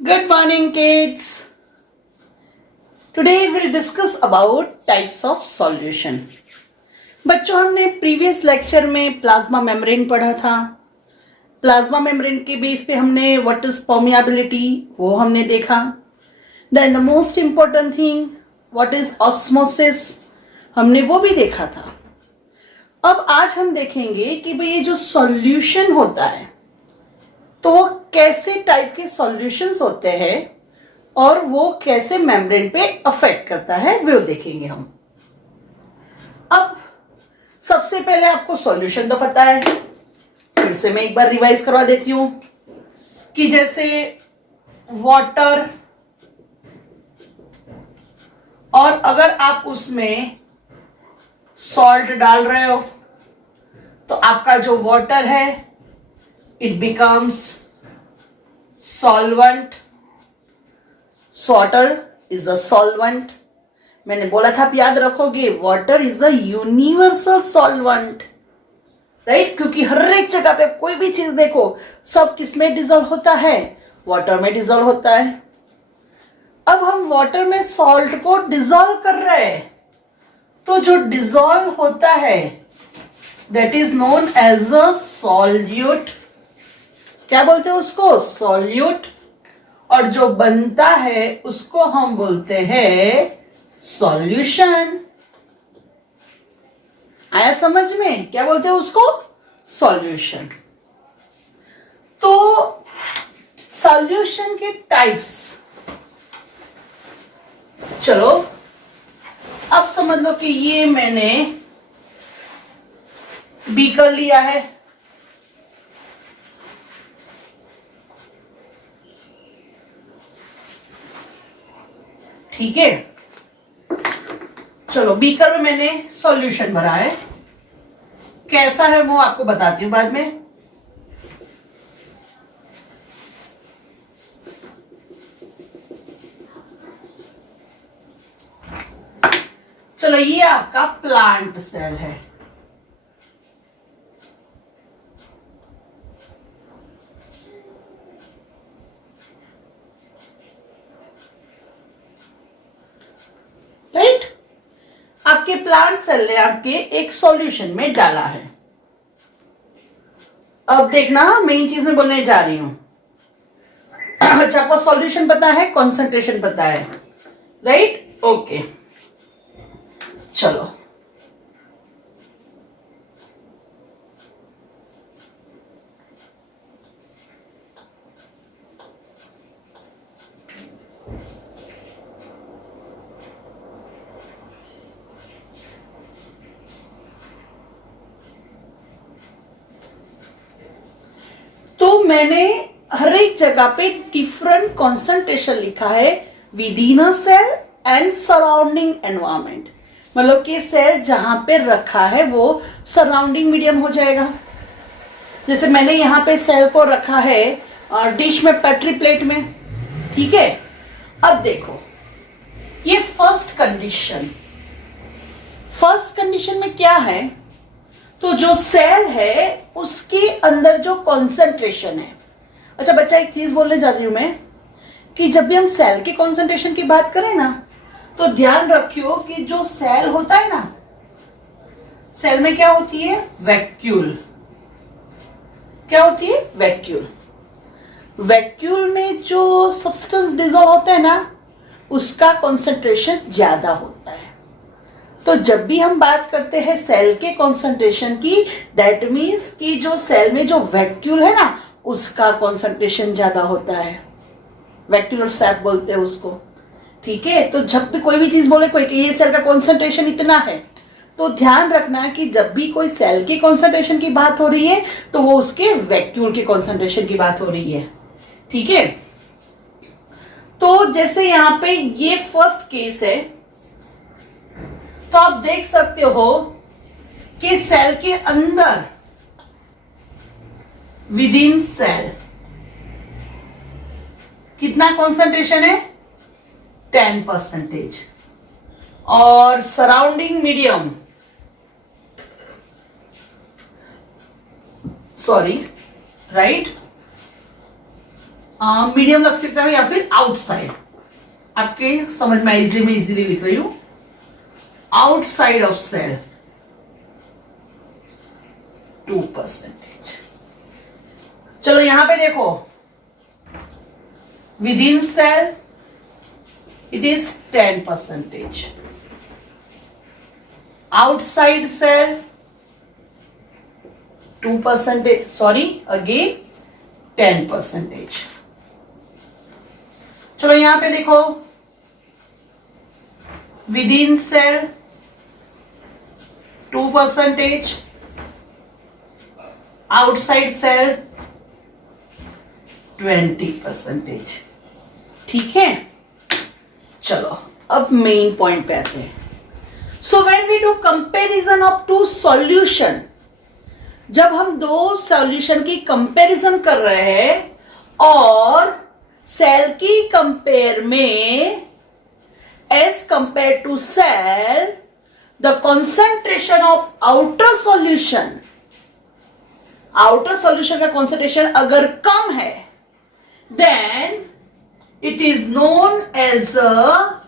Good morning, kids. Today we'll discuss about types of solution. बच्चों, हमने previous lecture में plasma membrane पढ़ा था. प्लाज्मा मेम्ब्रेन के बेस पे हमने व्हाट इज परमियाबिलिटी वो हमने देखा. Then the most important thing what is osmosis हमने वो भी देखा था. अब आज हम देखेंगे कि भाई ये जो सॉल्यूशन होता है तो वो कैसे टाइप के सॉल्यूशंस होते हैं और वो कैसे मेम्ब्रेन पे अफेक्ट करता है वो देखेंगे हम. अब सबसे पहले आपको सॉल्यूशन तो पता है, फिर से मैं एक बार रिवाइज करवा देती हूं कि जैसे वाटर, और अगर आप उसमें सॉल्ट डाल रहे हो तो आपका जो वाटर है it becomes solvent. Water is the solvent. मैंने बोला था आप याद रखोगे, water is the universal solvent, right? क्योंकि हर एक जगह पे कोई भी चीज देखो सब किसमें डिजोल्व होता है, वाटर में डिजोल्व होता है. अब हम वाटर में सॉल्ट को डिजोल्व कर रहे हैं तो जो डिजोल्व होता है that is known as a solute. क्या बोलते हैं उसको? सॉल्यूट. और जो बनता है उसको हम बोलते हैं सॉल्यूशन. आया समझ में? क्या बोलते हैं उसको? सॉल्यूशन. तो सॉल्यूशन के टाइप्स, चलो अब समझ लो कि ये मैंने बीकर लिया है, ठीक है. चलो बीकर में मैंने सॉल्यूशन भरा है, कैसा है वो आपको बताती हूं बाद में. चलो ये आपका प्लांट सेल है. राइट? आपके प्लांट सेल ने आपके एक सॉल्यूशन में डाला है. अब देखना, मेन चीज में बोलने जा रही हूं. अच्छा, आपको सॉल्यूशन पता है, कॉन्सेंट्रेशन पता है, राइट? ओके, चलो तो मैंने हर एक जगह पे डिफरेंट कॉन्सेंट्रेशन लिखा है within a cell and surrounding environment. मतलब कि सेल जहां पे रखा है वो सराउंडिंग मीडियम हो जाएगा. जैसे मैंने यहाँ पे सेल को रखा है डिश में, पेट्री प्लेट में, ठीक है. अब देखो ये फर्स्ट कंडीशन में क्या है, तो जो सेल है उसके अंदर जो कॉन्सेंट्रेशन है. अच्छा बच्चा, एक चीज बोलने जा रही हूं मैं कि जब भी हम सेल के कॉन्सेंट्रेशन की बात करें ना तो ध्यान रखियो कि जो सेल होता है ना, सेल में क्या होती है? वैक्यूल. क्या होती है? वैक्यूल. वैक्यूल में जो सब्सटेंस डिसॉल्व होता है ना उसका कॉन्सेंट्रेशन ज्यादा होता है. तो जब भी हम बात करते हैं सेल के कॉन्सेंट्रेशन की, दैट मीन्स कि जो सेल में जो वैक्यूल है ना उसका कॉन्सेंट्रेशन ज्यादा होता है. वैक्यूलर सैप बोलते हैं उसको, ठीक है. तो जब भी कोई भी चीज बोले कोई कि ये सेल का कॉन्सेंट्रेशन इतना है, तो ध्यान रखना कि जब भी कोई सेल के कॉन्सेंट्रेशन की बात हो रही है तो वो उसके वैक्यूल के कॉन्सेंट्रेशन की बात हो रही है, ठीक है. तो जैसे यहां पे ये फर्स्ट केस है, तो आप देख सकते हो कि सेल के अंदर विदिन सेल कितना कॉन्सेंट्रेशन है? 10%. और surrounding medium, sorry, right, medium रख सकते हो या फिर आउटसाइड, आपके समझ में इजिली मैं इजिली लिख रही हूं, आउटसाइड ऑफ सेल 2%। चलो यहां पे देखो, within cell it is 10%, outside cell 2%, sorry again 10%। चलो यहां पे देखो, within cell 2%, outside cell 20%। ठीक है, चलो अब मेन पॉइंट पे आते हैं। So when we do comparison of two solution, जब हम दो सॉल्यूशन की कंपैरिजन कर रहे हैं और सेल की कंपेयर में as compare to cell, the concentration of outer solution का कंसंट्रेशन अगर कम है, then it is known as a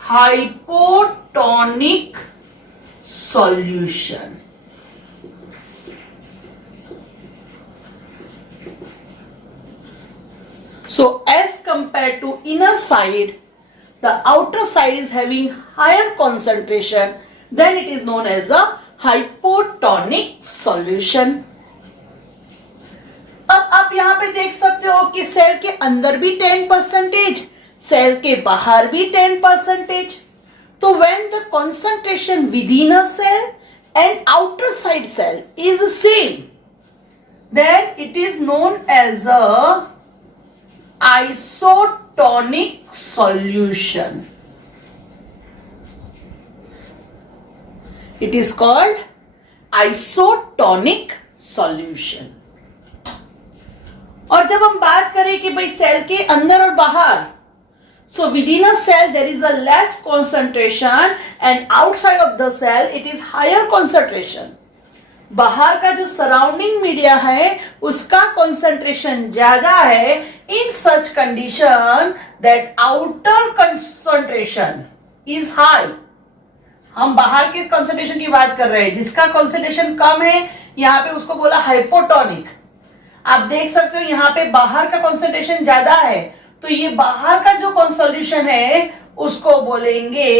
hypotonic solution। So as compared to inner side, the outer side is having higher concentration, then it is known as a hypotonic solution। अब आप यहां पे देख सकते हो कि सेल के अंदर भी 10%, सेल के बाहर भी 10%। तो when the concentration within a cell and outer side cell is same, then it is known as a isotonic solution. It is called isotonic solution. और जब हम बात करें कि भाई सेल के अंदर और बाहर, so within a cell there is a less concentration and outside of the cell it is higher concentration. बाहर का जो सराउंडिंग मीडिया है उसका कंसंट्रेशन ज्यादा है। In such condition that outer concentration is high. हम बाहर के कंसंट्रेशन की बात कर रहे हैं, जिसका कंसंट्रेशन कम है यहां पे उसको बोला हाइपोटोनिक। आप देख सकते हो यहां पे बाहर का कंसंट्रेशन ज्यादा है, तो ये बाहर का जो सॉल्यूशन है उसको बोलेंगे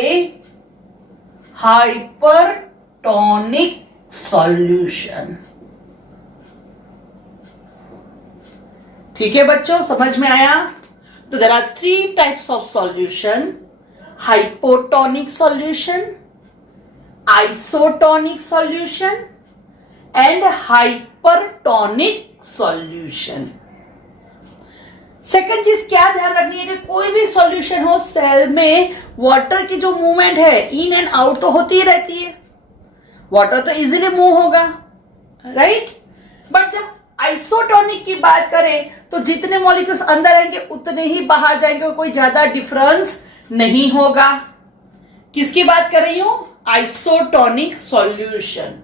हाइपरटोनिक सॉल्यूशन। ठीक है बच्चों, समझ में आया? तो there are 3 types of solution, hypotonic solution, isotonic solution and hypertonic solution. Second चीज क्या ध्यान रखनी है कि कोई भी सॉल्यूशन हो, सेल में वाटर की जो मूवमेंट है इन एंड आउट तो होती ही रहती है। वाटर तो इजीली मूव होगा, राइट? बट जब आइसोटोनिक की बात करें तो जितने मॉलिक्यूल्स अंदर आएंगे उतने ही बाहर जाएंगे, कोई ज्यादा डिफरेंस नहीं होगा। किसकी बात कर रही हूं? Isotonic solution.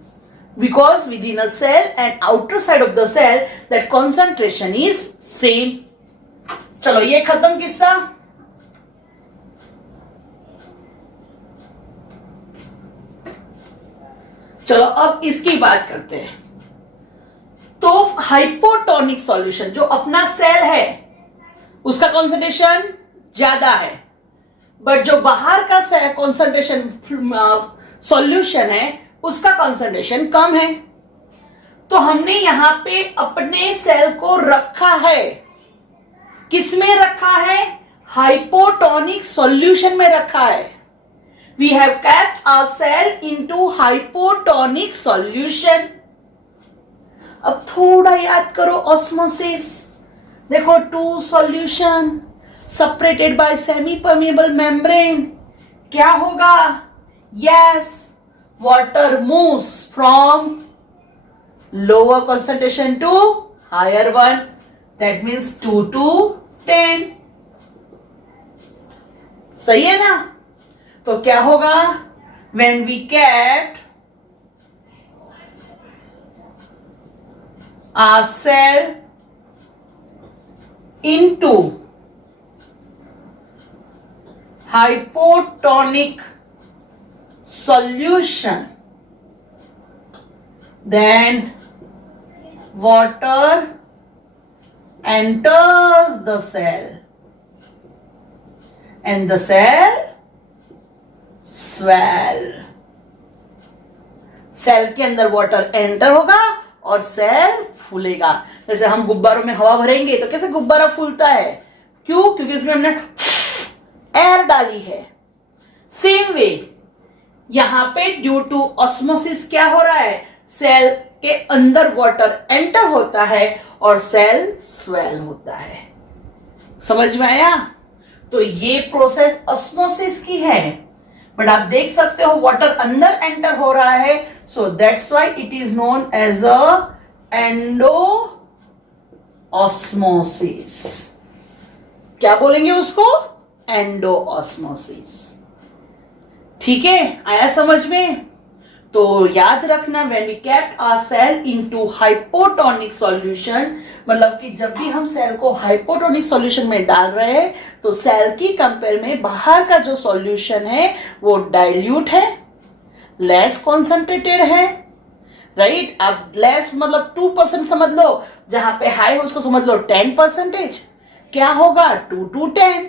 Because within a cell and outer side of the cell that concentration is same। चलो ये खत्म किस्सा। चलो अब इसकी बात करते हैं। तो हाइपोटोनिक सॉल्यूशन, जो अपना सेल है उसका कंसंट्रेशन ज्यादा है, बट जो बाहर का कंसंट्रेशन सॉल्यूशन है उसका कंसंट्रेशन कम है। तो हमने यहां पे अपने सेल को रखा है, किसमें रखा है? हाइपोटोनिक सॉल्यूशन में रखा है। We have kept our cell into hypotonic solution. अब थोड़ा याद करो ऑस्मोसिस। देखो, 2 solution separated by semi permeable membrane, क्या होगा? Yes, water moves from lower concentration to higher one, that means 2 to 10। सही है ना? तो क्या होगा? when we kept our cell into hypotonic solution, then water enters the cell and the cell swell. Cell के अंदर वाटर एंटर होगा और सेल फूलेगा। जैसे हम गुब्बारों में हवा भरेंगे तो कैसे गुब्बारा फूलता है, क्यों? क्योंकि उसमें हमने एयर डाली है। सेम वे यहां पे ड्यू टू ऑस्मोसिस क्या हो रहा है, सेल के अंदर वाटर एंटर होता है और सेल स्वेल होता है। समझ में आया? तो ये प्रोसेस ऑस्मोसिस की है, बट आप देख सकते हो वाटर अंदर एंटर हो रहा है, so that's why it is known as a endo osmosis. क्या बोलेंगे उसको? Endo osmosis. ठीक है, आया समझ में? तो याद रखना, when we kept our cell into hypotonic solution, मतलब कि जब भी हम सेल को हाइपोटोनिक सॉल्यूशन में डाल रहे हैं तो सेल की कंपेयर में बाहर का जो सॉल्यूशन है वो डाइल्यूट है, लेस कॉन्सेंट्रेटेड है, राइट? अब लेस मतलब 2% समझ लो, जहां पे हाई हो उसको समझ लो 10%। क्या होगा? 2 to 10।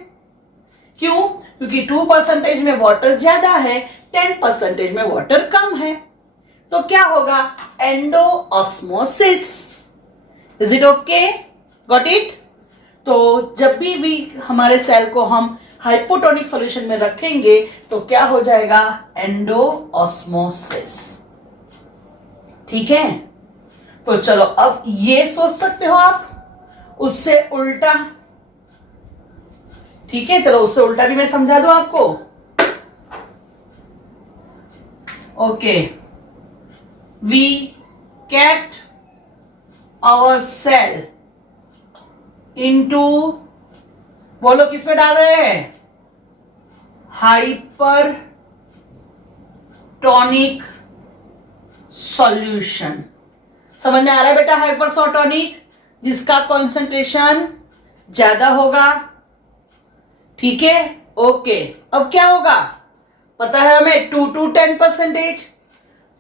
क्यों? क्योंकि 2% में वाटर ज्यादा है, 10% में वाटर कम है, तो क्या होगा? Endo osmosis. Is it okay? Got it? तो जब भी हमारे सेल को हम हाइपोटोनिक सॉल्यूशन में रखेंगे तो क्या हो जाएगा? Endo osmosis. ठीक है, तो चलो अब ये सोच सकते हो आप, उससे उल्टा। ठीक है, चलो उससे उल्टा भी मैं समझा दूं आपको। Okay, we kept our cell into, बोलो किस में डाल रहे हैं? Hypertonic solution. समझ में आ रहा है बेटा? हाइपरटोनिक, जिसका कॉन्सेंट्रेशन ज्यादा होगा। ठीक है, ओके। अब क्या होगा पता है हमें? 2 to 10%।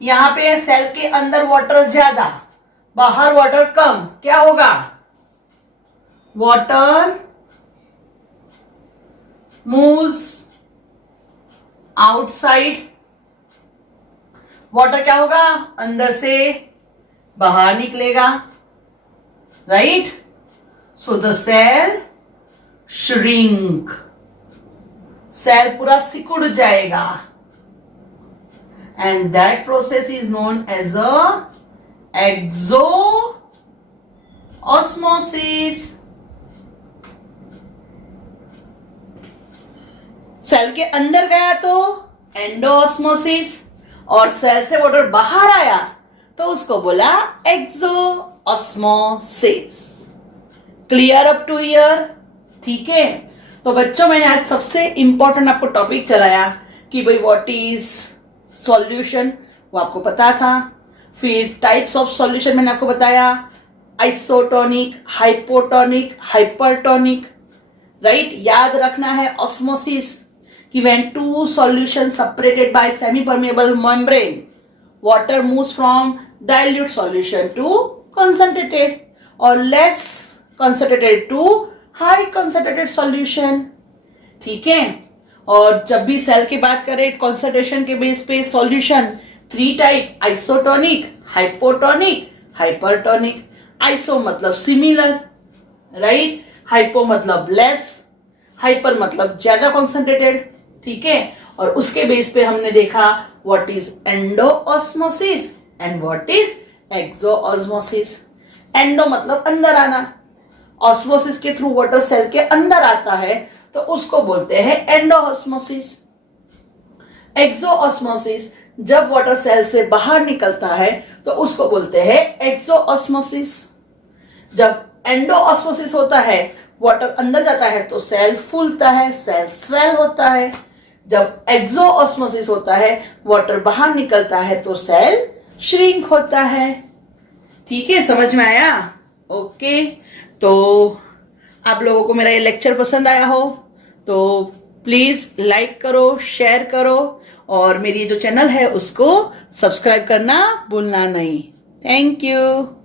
यहां पे सेल के अंदर वाटर ज्यादा, बाहर वाटर कम। क्या होगा? Water moves outside. वाटर क्या होगा? अंदर से बाहर निकलेगा, right? So the cell shrink, cell पूरा सिकुड़ जाएगा, and that process is known as a exo osmosis. Cell के अंदर गया तो एंडो ऑस्मोसिस, और सेल से वाटर बाहर आया तो उसको बोला exo osmosis. Clear up to here? ठीक है, तो बच्चों मैंने आज सबसे इंपॉर्टेंट आपको टॉपिक चलाया कि भाई व्हाट इज सॉल्यूशन, वो आपको पता था। फिर टाइप्स ऑफ सॉल्यूशन मैंने आपको बताया, आइसोटोनिक, हाइपोटोनिक, हाइपरटोनिक, राइट? याद रखना है ऑस्मोसिस कि when two solution separated by semi permeable membrane, water moves from dilute solution to concentrated or less concentrated to high concentrated solution। ठीक है, और जब भी सेल की बात करें कॉन्सेंट्रेशन के बेस पे solution 3 type, isotonic, hypotonic, hypertonic. Iso मतलब सिमिलर, राइट? हाइपो मतलब लेस, हाइपर मतलब ज्यादा कॉन्सेंट्रेटेड। ठीक है, और उसके बेस पे हमने देखा what is endo osmosis and what is exo osmosis. Endo मतलब अंदर आना, ऑस्मोसिस के थ्रू वाटर सेल के अंदर आता है तो उसको बोलते हैं एंडो ऑस्मोसिस। एक्सो ऑस्मोसिस जब वाटर सेल से बाहर निकलता है तो उसको बोलते हैं एक्सो ऑस्मोसिस। जब एंडो ऑस्मोसिस होता है, वाटर अंदर जाता है तो सेल फूलता है, सेल स्वेल होता है। जब एक्सो ऑस्मोसिस होता है, वाटर बाहर निकलता है तो सेल श्रिंक होता है। ठीक है, समझ में आया? ओके, तो आप लोगों को मेरा ये लेक्चर पसंद आया हो तो प्लीज लाइक करो, शेयर करो और मेरी जो चैनल है उसको सब्सक्राइब करना भूलना नहीं। Thank you.